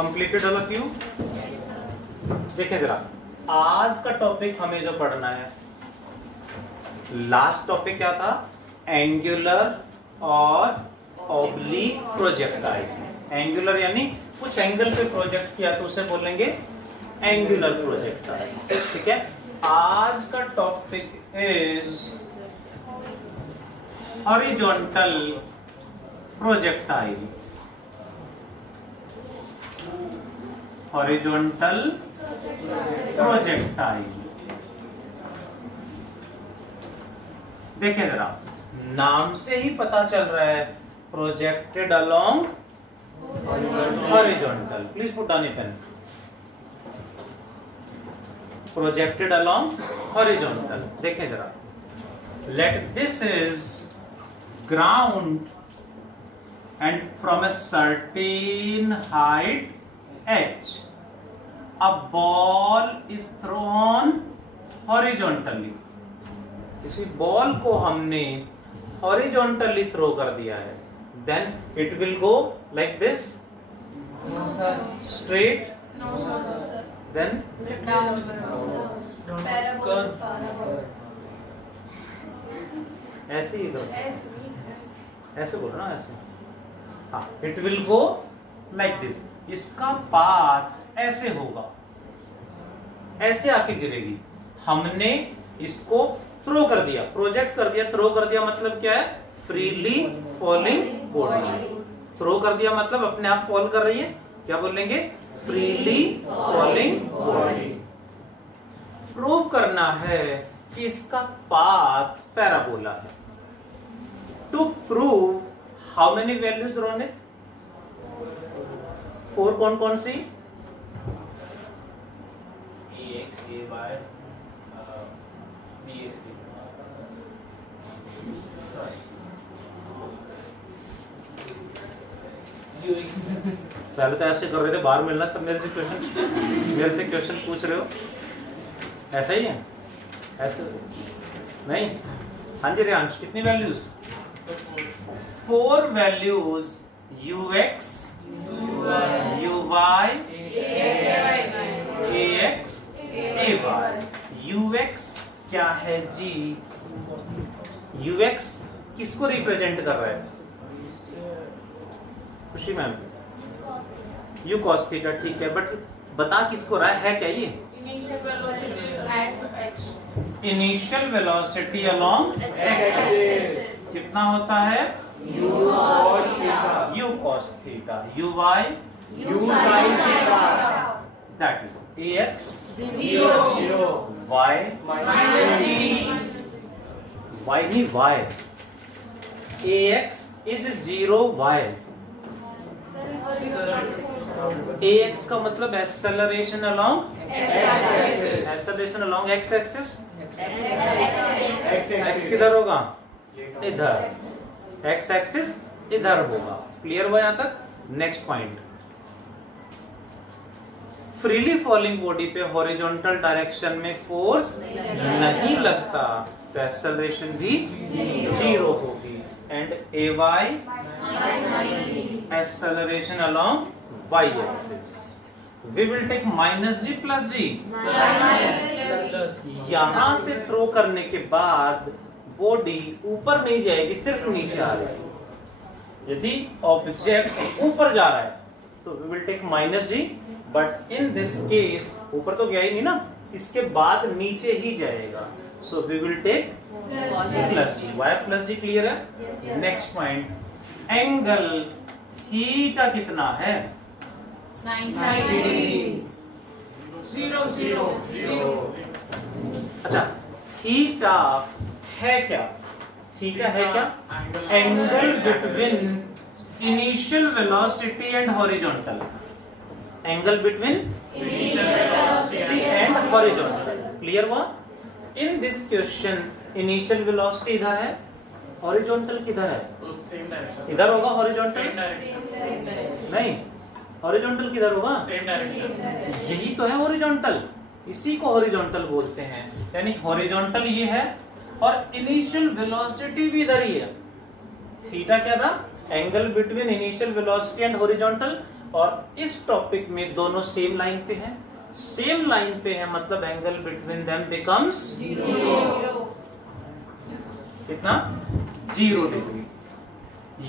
Completed all of you? देखिए जरा, आज का टॉपिक हमें जो पढ़ना है, लास्ट टॉपिक क्या था? एंगुलर और ऑब्लिक प्रोजेक्टाइल। एंगुलर यानी कुछ एंगल पे प्रोजेक्ट किया तो उसे बोलेंगे एंगुलर प्रोजेक्टाइल। ठीक है, आज का topic is horizontal projectile. Horizontal projectile. देखिए जरा, नाम से ही पता चल रहा है, projected along horizontal. Please put down a pen. Projected along horizontal. देखिए जरा, let this is ground and from a certain height h a ball is thrown horizontally। किसी बॉल को हमने horizontally थ्रो कर दिया है, then it will go like this? No sir. Straight? No sir. Then ऐसे ही दो, ऐसे बोलो ना, ऐसे। हाँ, it will go like this. इसका पाथ ऐसे होगा, ऐसे आके गिरेगी। हमने इसको थ्रो कर दिया, प्रोजेक्ट कर दिया। थ्रो कर दिया मतलब क्या है? Freely falling body. थ्रो कर दिया मतलब अपने आप फॉल कर रही है। क्या बोलेंगे? Freely falling body. प्रूव करना है कि इसका पाथ पैराबोला है। To prove, how many values Ronit? 4 कौन सी? ax, ay, bx, पहले तो ऐसे कर रहे थे, बाहर मिलना सब मेरे से क्वेश्चन पूछ रहे हो। ऐसा ही है? ऐसे नहीं? हाँ जी रियांश, कितनी values? 4 values ux, uy, ax, ay। ux क्या है जी? ux किसको रिप्रेजेंट कर रहा है? खुशी मैम, u cos थीटा। ठीक है, बट बता किसको रहा है क्या ये? Initial velocity along x axis. कितना होता है? u cos theta, uy u sin theta। That is ax 0, y minus y नहीं y। ax is 0, y। ax का मतलब acceleration along x axis। x किधर होगा? इधर। x एक्सिस इधर होगा। क्लियर हुआ यहां तक? Next point, freely falling body पे हॉरिजॉन्टल डायरेक्शन में फोर्स नहीं लगता तो एक्सेलरेशन भी 0 होगी। And ay acceleration along y axis. We will take minus g plus g। यहां से थ्रो करने के बाद बॉडी ऊपर नहीं जाएगी, सिर्फ नीचे आ जाएगी। यदि ऑब्जेक्ट ऊपर जा रहा है तो we will take minus g, but in this case ऊपर तो गया ही नहीं ना, इसके बाद नीचे ही जाएगा। So we will take plus g. Y plus g. Clear है? नेक्स्ट पॉइंट, एंगल थीटा कितना है? 90। 0। अच्छा, थीटा है क्या? थीटा है क्या? Angle between initial velocity and horizontal. Angle between initial velocity and horizontal. Clear हुआ? In this question initial velocity इधर है, हॉरिजॉन्टल किधर है? इधर होगा हॉरिजॉन्टल। नहीं, हॉरिजॉन्टल किधर होगा? Same direction. यही तो है हॉरिजॉन्टल, इसी को हॉरिजॉन्टल बोलते हैं। यानी हॉरिजॉन्टल ये है और इनिशियल वेलोसिटी भी इधर ही है। थीटा क्या था? Angle between initial velocity and horizontal. और इस टॉपिक में दोनों सेम लाइन पे हैं, सेम लाइन पे है मतलब एंगल बिटवीन देम बिकम्स कितना 0 degree.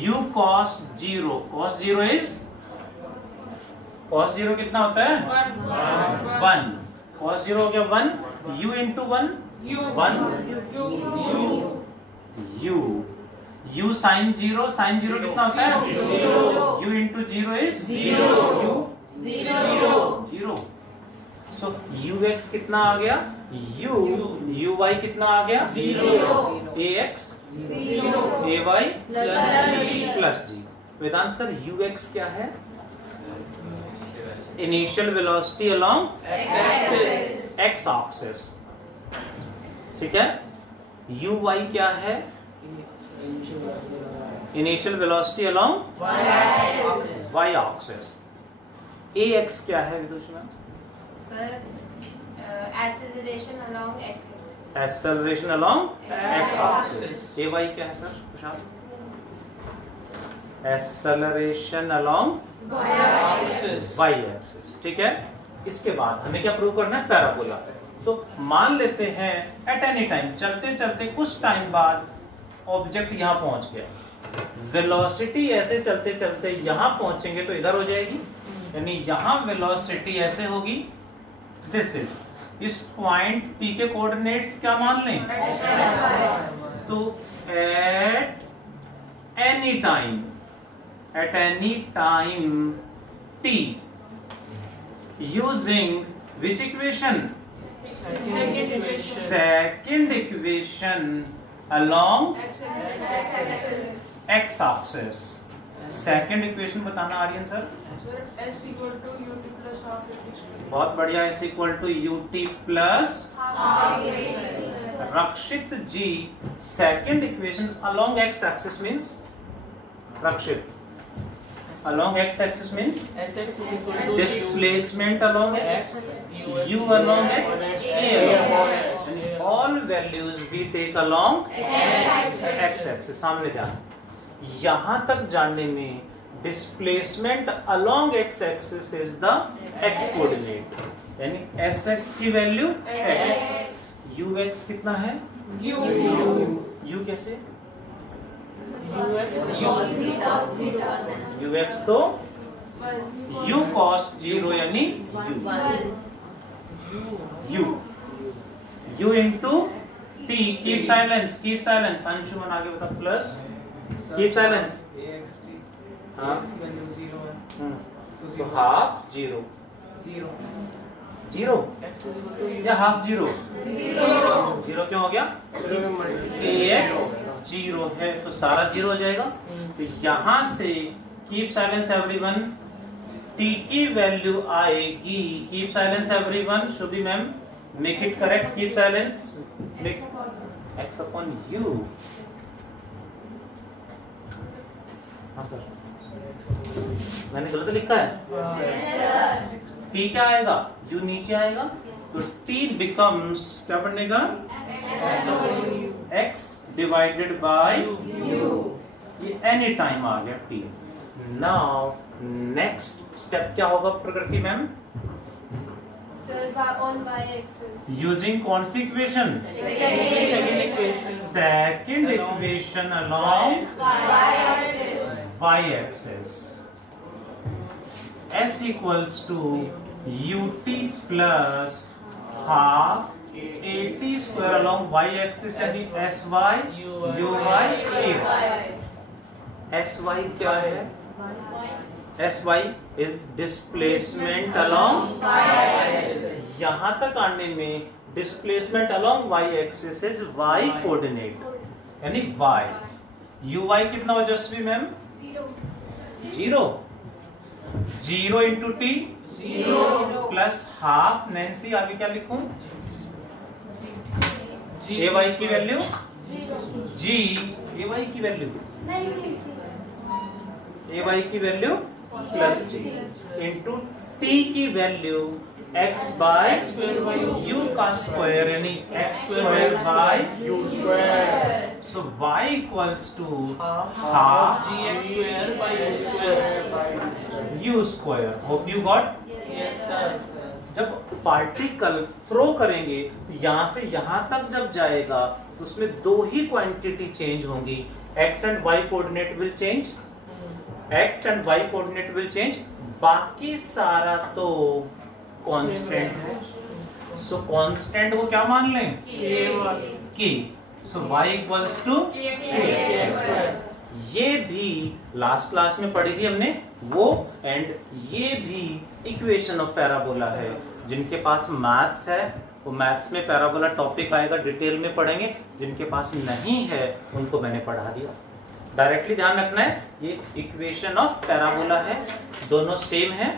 u cos 0, cos 0 is cos 0 कितना होता है 1, cos 0 हो गया 1, u into 1 u sin 0, sin 0 कितना होता है 0, u into 0 is 0। So ux कितना आ गया uy कितना आ गया 0, ax 0, ay प्लस g। वेदांत सर ux क्या है? Initial velocity along x axis, ठीक है। uy क्या है? Initial velocity along y axis. ax क्या है विदुषी ma'am? Acceleration along x-axis. Acceleration along x-axis. AY क्या है सर? प्रशांत? Acceleration along y-axis. ठीक है। इसके बाद हमें क्या प्रूव करना है? पैराबोला। तो मान लेते हैं एट एनी टाइम, चलते चलते कुछ टाइम बाद ऑब्जेक्ट यहाँ पहुंच गया, वेलोसिटी ऐसे चलते चलते यहाँ पहुंचेंगे तो इधर हो जाएगी, यानी यहाँ वेलोसिटी ऐसे होगी, दिस इज, इस पॉइंट P के कोऑर्डिनेट्स क्या मान लें? तो at any time T using which equation? Second equation along x axis. Second equation बताना Aryan sir. S equal to ut plus half at x. बहुत बढ़िया, s equal to ut plus Rakshit g। Second equation along x axis means Rakshit, along x axis means displacement along x, u along x, a along x, all values we take along x axis. सामने जाना, यहां तक जाने में displacement along x axis is the x coordinate, यानी sx की value x, ux कितना है u कैसे? ux तो u cos 0 यानी u into t, keep silence, Anshuman आगे बता, प्लस keep silence, हाँ तो हाफ 0 या हाफ 0 क्यों हो गया? ax 0 है तो सारा 0 हो जाएगा। तो यहां से कीप साइलेंस एवरीवन, t की वैल्यू आएगी, keep silence everyone, Shubhi ma'am make it correct, keep silence, x upon u। हाँ सर, मैंने गलत लिखा है? t क्या आएगा? u नीचे आएगा तो t बिकम्स क्या बनेगा? x डिवाइडेड बाय ये एनी टाइम आ गया t। नाउ नेक्स्ट स्टेप क्या होगा प्रकृति मैम? On y-axis. यूजिंग कौन सी equation? Second equation along y-axis। s equals to ut plus half at square along y-axis, यानी sy uy ay। sy क्या है? sy is displacement along y-axis। यहाँ तक आने में displacement along y-axis is y coordinate, यानी y। uy कितना हो Jasvi ma'am? 0 into t plus half, Nancy आगे क्या लिखूं? ay की वैल्यू g, ay की value plus g into t की वैल्यू x बाय u का स्क्वायर, यानी x square by u square. So y equals to half gx square by u square. u square. Hope you got. Yes sir. जब particle throw करेंगे तो यहाँ से यहाँ तक जब जाएगा तो उसमें दो ही क्वांटिटी चेंज होंगी, x and y coordinate will change, x and y coordinate will change, बाकी सारा तो कांस्टेंट है. सो कांस्टेंट को क्या मान लें? k. So y equals to ये भी लास्ट क्लास में पढ़ी थी हमने वो, एंड ये भी इक्वेशन ऑफ पैराबोला है. जिनके पास मैथ्स है वो मैथ्स में पैराबोला टॉपिक आएगा, डिटेल में पढ़ेंगे. जिनके पास नहीं है उनको मैंने पढ़ा दिया. डायरेक्टली ध्यान रखना है ये इक्वेशन ऑफ पैराबोला है, दोनों सेम है.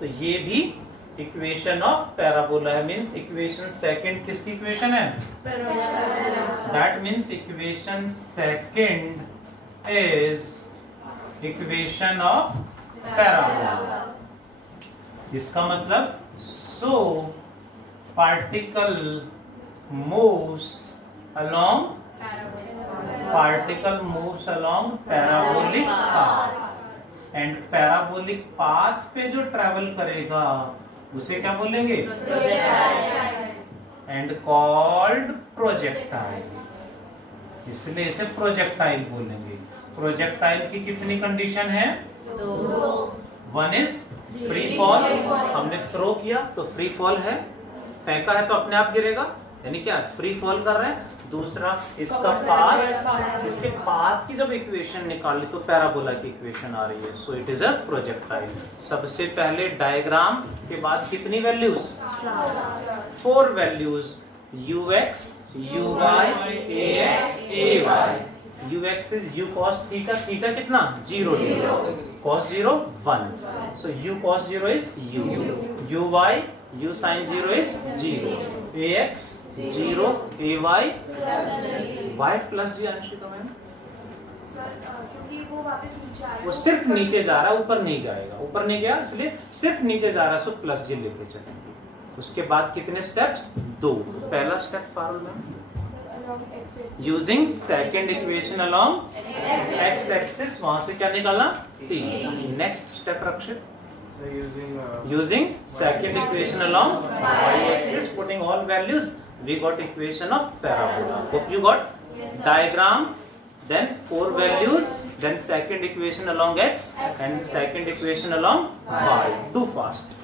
तो ये भी इक्वेशन ऑफ पैराबोला है. मींस इक्वेशन सेकंड किसकी इक्वेशन है? That means equation second is equation of parabola. इसका मतलब so particle moves along parabolic path, and parabolic path पे जो ट्रेवल करेगा उसे क्या बोलेंगे? and called projectile. इसलिए इसे प्रोजेक्टाइल बोलेंगे. प्रोजेक्टाइल की कितनी कंडीशन है? One is free fall. हमने थ्रो किया तो फ्री फॉल है, फेंका है तो अपने आप गिरेगा, यानी क्या फ्री फॉल कर रहे हैं. दूसरा इसका पाथ, इसके पाथ की जब इक्वेशन निकाली तो पैराबोला की इक्वेशन आ रही है. So it is a projectile. सबसे पहले डायग्राम के बाद कितनी values? 4 values, ux, uy, ax, ay. ux is u cos theta, theta कितना? 0 cos 0 1. So u cos 0 is u. uy, u sin 0 is 0. ax 0, ay y plus g. Anshika ma'am क्योंकि वो वापस नीचे आ रहा है, वो सिर्फ नीचे जा रहा है, ऊपर नहीं जाएगा. ऊपर नहीं गया इसलिए सिर्फ नीचे जा रहा है. सो प्लस जी लेके चलेंगे. उसके बाद कितने स्टेप्स? 2. पहला step Parul ma'am, using second equation along x axis, वहां से क्या निकाला? 3. Next step Rakshit, using second equation along y axis, putting all values, we got equation of parabola. Hope you got. Diagram, then 4 values, then second equation along x and second equation along y. Too fast.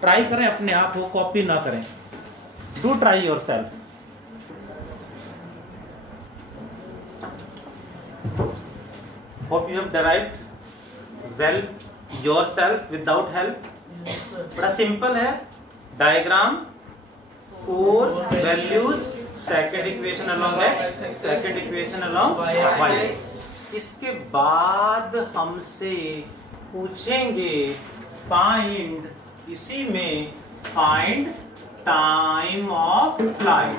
Try करें अपने आप, हो copy ना करें. Do try your self. Hope you have derived well yourself without help. बड़ा simple है. Diagram, 4 values, second equation along x, second equation along y. इसके बाद हमसे पूछेंगे फाइंड, इसी में find time of flight.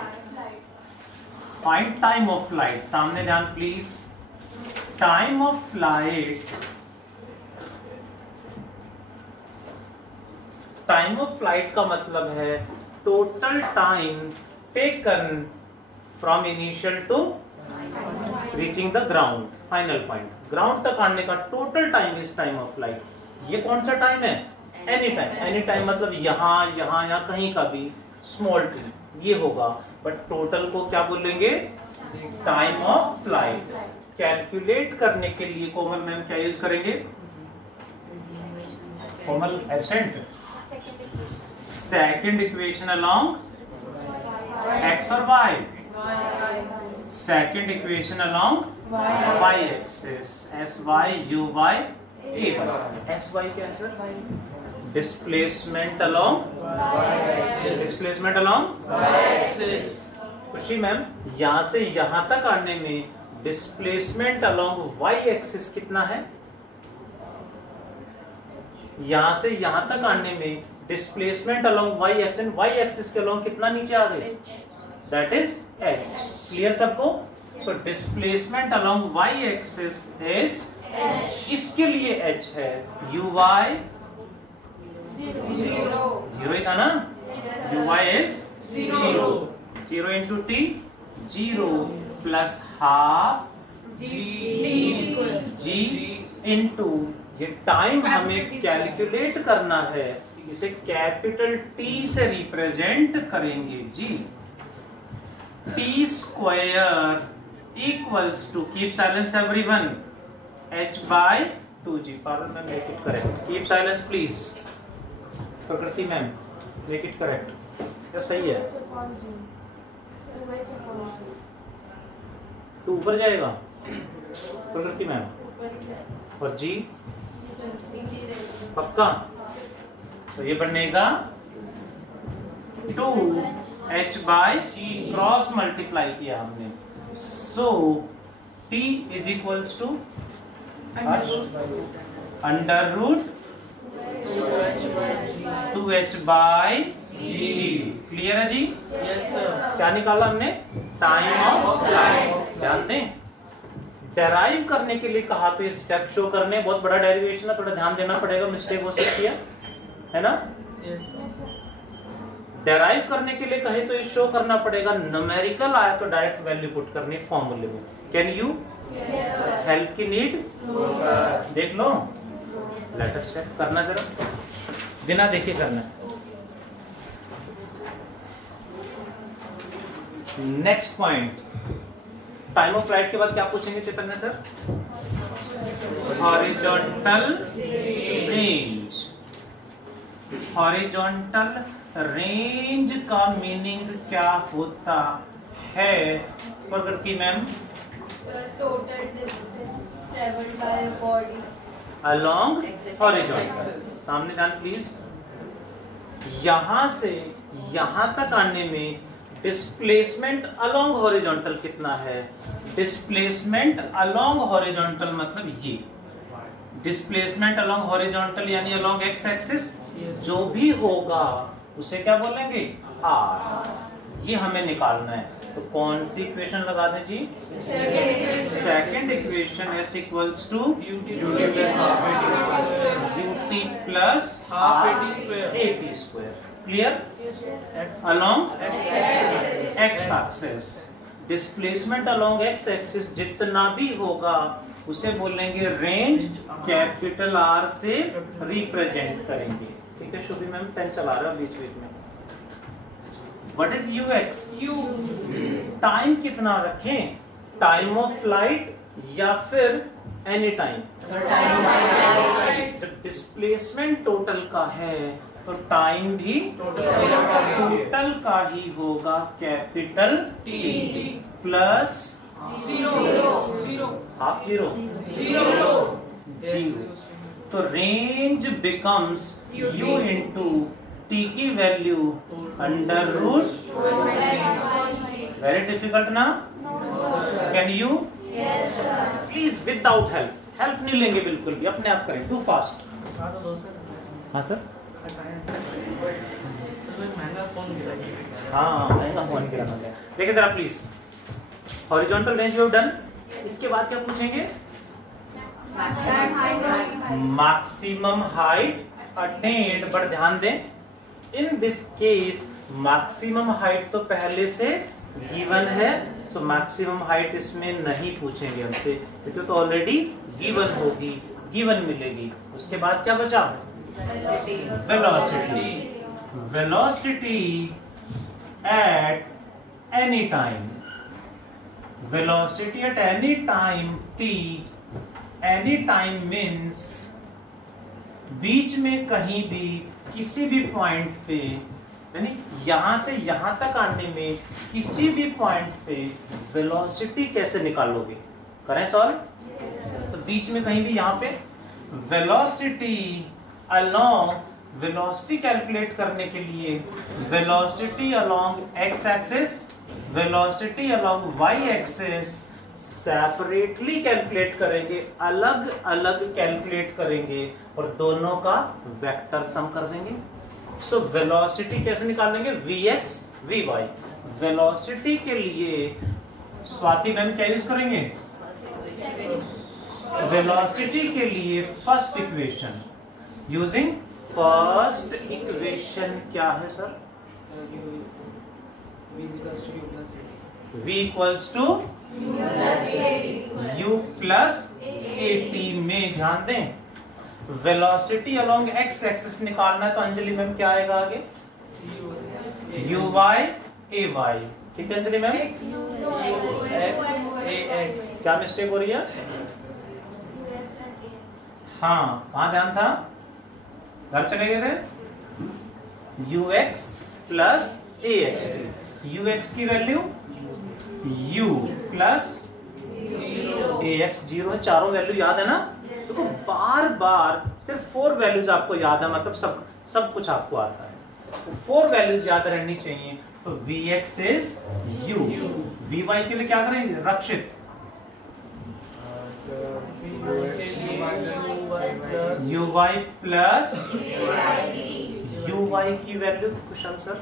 Find time of flight. सामने ध्यान please. Time of flight, time of flight का मतलब है total time taken from initial to reaching the ground, final point. Ground तक आने का total time is time of flight. ये कौन सा टाइम है? Any time. एनी टाइम मतलब यहाँ यहाँ या कहीं का भी, स्मॉल टी ये होगा. बट टोटल को क्या बोलेंगे? Time of flight. कैलकुलेट करने के लिए कोमल मैम क्या यूज करेंगे? Komal absent. Second equation along x और y. Second equation along y axis, sy uy ay. sy क्या है sir? Displacement along, displacement along y axis. Khushi ma'am, यहां से यहां तक आने में डिस्प्लेसमेंट अलोंग y एक्सिस कितना है? यहां से यहां तक आने में displacement along y axis, y axis के अलोंग कितना नीचे आ गए? That is h. क्लियर सबको? So displacement along y axis is h. इसके लिए h है uy 0 ही था ना? uy is 0. 0 into t 0 plus half G G into, ये टाइम हमें कैलकुलेट करना है, इसे कैपिटल टी से रिप्रेजेंट करेंगे जी। T square equals to, keep silence everyone, h by 2g। Parul ma'am make it correct, keep silence please. Prakriti ma'am make it correct, क्या सही है? तो ऊपर जाएगा प्रकृति मैम, और जी पक्का? तो ये बनेगा 2h by g, cross multiply किया हमने, so t is equals to under root 2h by g। Clear है जी? Yes sir. क्या निकाला हमने? Time of flight. ध्यान दें, डेराइव करने के लिए कहा तो स्टेप शो करने, बहुत बड़ा डेरिवेशन है, थोड़ा ध्यान देना पड़ेगा, मिस्टेक हो सकती है ना? Yes sir. डेराइव करने के लिए कहे तो ये शो करना पड़ेगा, न्यूमेरिकल आया तो डायरेक्ट वैल्यू पुट करनी फॉर्मूले में। कैन यू हेल्प की नीड? देख लो, लेट अस चेक, करना जरा, बिना देखे करना। Next point, time of flight के बाद क्या पूछेंगे Chaitanya sir? Horizontal range. Horizontal range का मीनिंग क्या होता है Prakriti ma'am? Total distance travelled by body along horizontal. सामने ध्यान प्लीज, यहां से यहां तक आने में डिस्प्लेसमेंट अलोंग हॉरिजॉन्टल कितना है? डिस्प्लेसमेंट अलोंग हॉरिजॉन्टल मतलब ये डिस्प्लेसमेंट अलोंग हॉरिजॉन्टल यानी अलोंग एक्स एक्सिस, जो भी होगा उसे क्या बोलेंगे? आर। ये हमें निकालना है, तो कौन सी इक्वेशन लगा दें जी? Second equation, s equals to ut plus half at square. at square. Clear? Along x axis, displacement along x axis जितना भी होगा उसे बोलेंगे रेंज, कैपिटल आर से रिप्रेजेंट करेंगे। ठीक है शुभी मैम, पेन चला रहा है बीच बीच में। What is you x? Time कितना रखें? टाइम ऑफ फ्लाइट या फिर एनी टाइम? डिस्प्लेसमेंट टोटल का है तो टाइम भी टोटल का ही होगा, capital T plus half zero. तो range becomes u into T की value under root. Very difficult ना? Can you please without help, help नहीं लेंगे बिल्कुल भी, अपने आप करें, टू फास्ट। हाँ सर, महंगा फोन हाँ महंगा फोन गिराना है। देखिए जरा please, horizontal range we have done, इसके बाद क्या पूछेंगे? Maximum height attend. बट ध्यान दें, इन दिस केस मैक्सिमम हाइट तो पहले से गिवन है, सो मैक्सिमम हाइट इसमें नहीं पूछेंगे हमसे, क्योंकि तो ऑलरेडी गिवन होगी, गिवन मिलेगी। उसके बाद क्या बचा? Velocity. Velocity at any time, velocity at any time t, any time means बीच में कहीं भी किसी भी पॉइंट पे, यानी यहां से यहां तक आने में किसी भी पॉइंट पे वेलोसिटी कैसे निकालोगे? करें सॉल्व? तो बीच में कहीं भी यहां पे वेलोसिटी अलोंग, वेलोसिटी कैलकुलेट करने के लिए velocity along x axis, velocity along y axis separately calculate करेंगे, अलग अलग कैलकुलेट करेंगे और दोनों का वेक्टर सम कर देंगे। सो वेलोसिटी कैसे निकालेंगे? vx vy। वेलोसिटी के लिए स्वाति मैम क्या यूज करेंगे? वेलोसिटी के लिए first equation, using first equation क्या है sir? v equals to u plus at में ध्यान दें वेलोसिटी अलोंग x एक्सिस निकालना है तो अंजलि मैम क्या आएगा आगे u y a y, ठीक है अंजलि मैम? x क्या मिस्टेक हो रही है? हाँ कहाँ ध्यान था? घर चले गए थे? ux प्लस ax, ux की वैल्यू u प्लस ax 0 है, चारों वैल्यू याद है ना? देखो बार बार सिर्फ 4 वैल्यूज आपको याद है, मतलब सब कुछ आपको आता है, 4 वैल्यूज याद रहनी चाहिए। तो vx इज u, vy के लिए क्या करेंगे रक्षित? uy प्लस uy की वैल्यू कुशल सर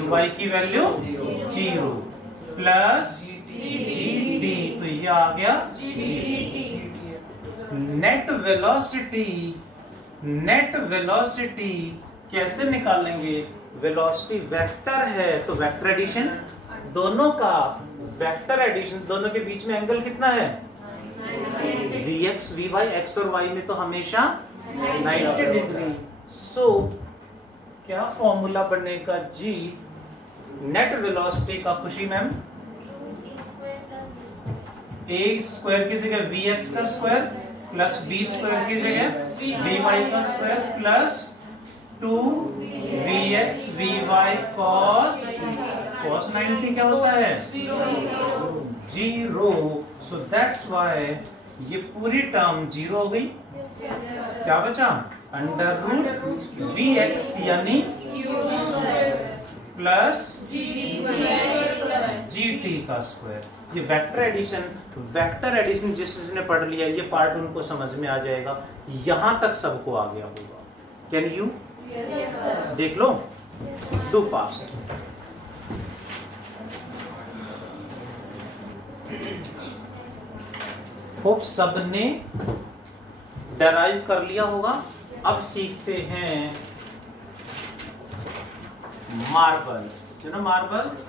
uy की वैल्यू 0 प्लस gt, तो ये आ गया नेट वेलोसिटी कैसे निकालेंगे? वेलोसिटी वेक्टर है तो वेक्टर एडिशन, दोनों का वेक्टर एडिशन, दोनों के बीच में एंगल कितना है? vx vy, x और y में तो हमेशा 90 डिग्री। सो क्या फॉर्मूला बनेगा जी नेट वेलोसिटी का खुशी मैम? a स्क्वायर की जगह vx का स्क्वायर प्लस b स्क्वायर की जगह vy का square plus 2vx vy cos 90 क्या होता है? 0। सो दैट्स व्हाई ये पूरी टर्म 0 हो गई। क्या बचा? अंडर रूट vx यानी प्लस gt का स्क्वायर। ये वेक्टर एडिशन जिसने पढ़ लिया ये पार्ट उनको समझ में आ जाएगा, यहां तक सबको आ गया होगा। कैन यू देख लो, डू फास्ट। होप सबने डराइव कर लिया होगा। अब सीखते हैं मार्बल्स। यू नो मार्बल्स,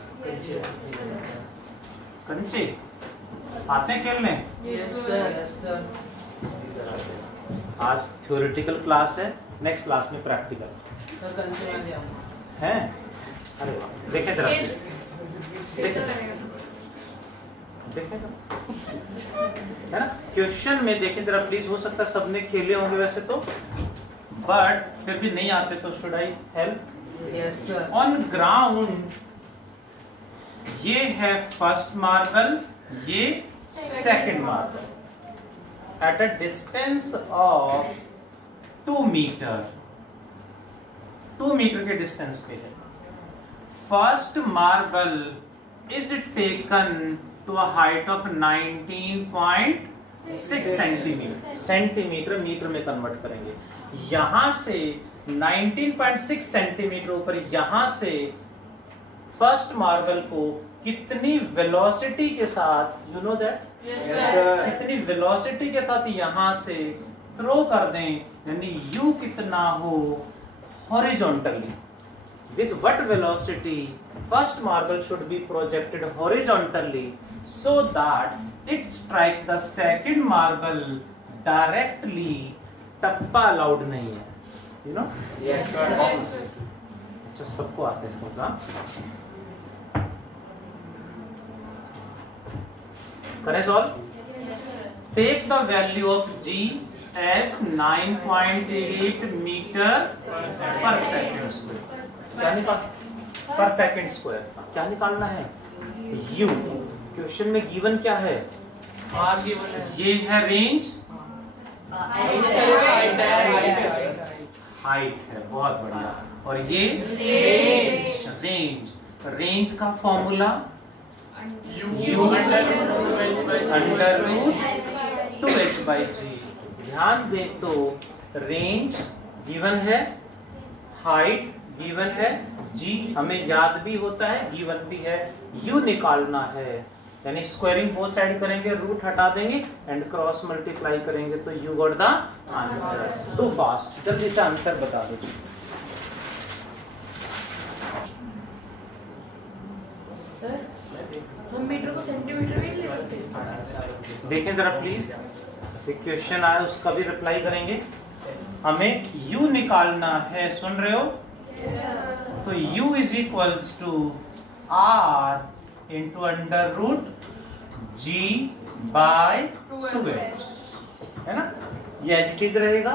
कंचे आते हैं खेलने? Yes sir, yes sir. आज थ्योरेटिकल क्लास है, नेक्स्ट क्लास में प्रैक्टिकल सर कंचे वाले हम हैं। अरे वाह, देखें जरा देखें है ना, क्वेश्चन में देखें जरा प्लीज। हो सकता है सबने खेले होंगे वैसे तो, बट फिर भी नहीं आते तो should I help? Yes sir. On ground ये है फर्स्ट मार्बल, ये second marble at a distance of 2 metre, 2 metre के डिस्टेंस पे है। First marble is taken to a height of 19.6 centimetre, centimetre metre में कन्वर्ट करेंगे। यहां से 19.6 सेंटीमीटर ऊपर, यहां से फर्स्ट मार्बल को कितनी वेलोसिटी के साथ, यू नो दैट, कितनी वेलोसिटी के साथ यहां से थ्रो कर दें, यानी यू कितना हो horizontally, with what velocity first marble should be projected horizontally so that it strikes the second marble directly। Tappa allowed नहीं है, you know? Yes sir. अच्छा सबको आता है इसका? करें solve. Take the value of g as 9.8 metre per second square. क्या निकाल पर सेकंड स्क्वायर क्या निकालना है? u। क्वेश्चन में गिवन क्या है? R given है। ये है रेंज, हाइट है, बहुत बढ़िया। और ये रेंज, रेंज का formula u under root 2h/g। ध्यान दें तो रेंज गिवन है, हाइट गिवन है, g हमें याद भी होता है, गिवन भी है, u निकालना है, यानी स्क्वायरिंग बोथ साइड करेंगे, रूट हटा देंगे एंड क्रॉस मल्टीप्लाई करेंगे तो you got the answer. Too fast, जल्दी से आंसर बता दो। सर सेंटीमीटर में ले सकते हैं। देखें जरा प्लीज, एक क्वेश्चन आया उसका भी रिप्लाई करेंगे। हमें u निकालना है, सुन रहे हो? तो u is equals to r into under root g by 2h, है ना? ये एज इट इज रहेगा,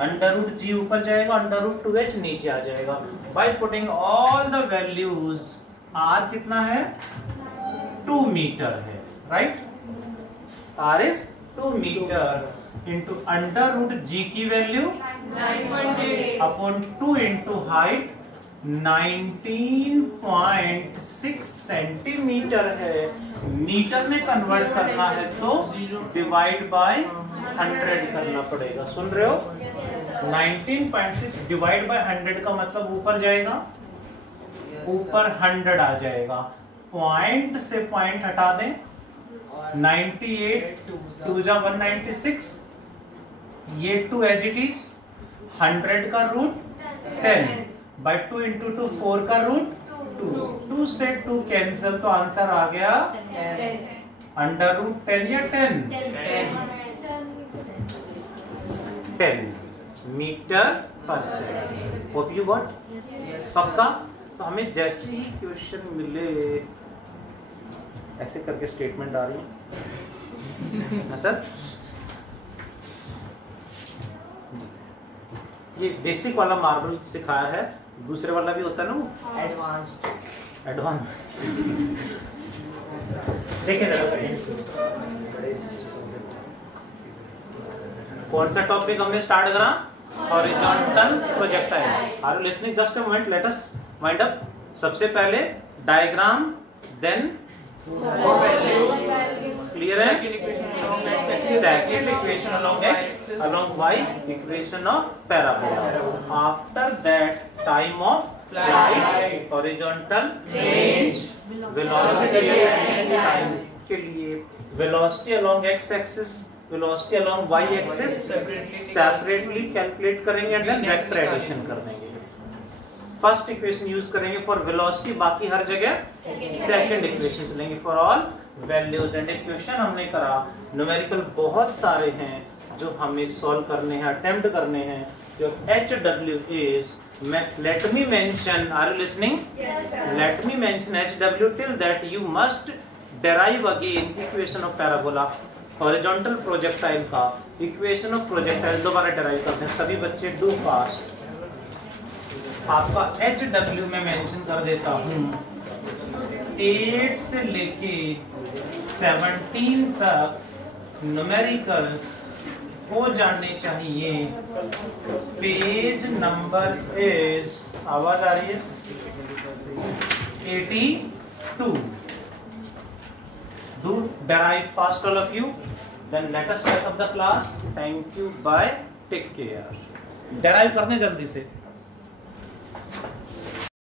अंडर रूट g ऊपर जाएगा, अंडर रूट 2h नीचे आ जाएगा। By putting all the values, r कितना है? 2 मीटर है, right? r is 2 metre into under root g की value 9.8 upon 2 into height 19.6 centimetre है। मीटर में कन्वर्ट करना है तो डिवाइड बाय 100 करना पड़ेगा, सुन रहे हो? 19.6 डिवाइड बाय 100 का मतलब ऊपर जाएगा, ऊपर 100 आ जाएगा। पॉइंट से पॉइंट हटा दें, 98 2 जा 196, ये 2 एज इट इज, 100 का रूट 10 बाय 2 इंटू 2 4 का रूट 2 से 2 कैंसिल, तो आंसर आ गया अंडर रूट 10 या 10 मीटर पर सेकेंड। Hope you got? पक्का? तो हमें जैसे ही क्वेश्चन मिले ऐसे करके स्टेटमेंट आ रही है ना सर? ये बेसिक वाला मार्बल सिखाया है, दूसरे वाला भी होता है ना वो एडवांस। देखिए कौन सा टॉपिक हमने स्टार्ट करा? Horizontal projectile. Are you listening? Just a moment, let us wind up. सबसे पहले डायग्राम, देन क्लियर है? Second equation along x along y, equation of parabola. After that time of flight, horizontal range, velocity time के लिए velocity along x axis, velocity along y axis separately calculate करेंगे and then vector addition कर देंगे। First equation use करेंगे for velocity, बाकी हर जगह second equation चलेंगे for all values. And equation हमने करा, न्यूमेरिकल बहुत सारे हैं जो हमें सॉल्व करने हैं, अटेम्प्ट करने हैं। जो HW is, let me mention, are you listening? Yes, sir. Let me mention HW, till that you must derive again equation of parabola, horizontal projectile का equation of projectile दोबारा derive करते हैं सभी बच्चे, do fast। आपका HW में mention कर देता हूँ, 8 से लेके 17 तक न्यूमेरिकल्स हो जाने चाहिए। पेज नंबर इज, आवाज आ रही है, 82। Do derive fast all of you, then let us start up the class. Thank you, bye, take care। derive करने जल्दी से।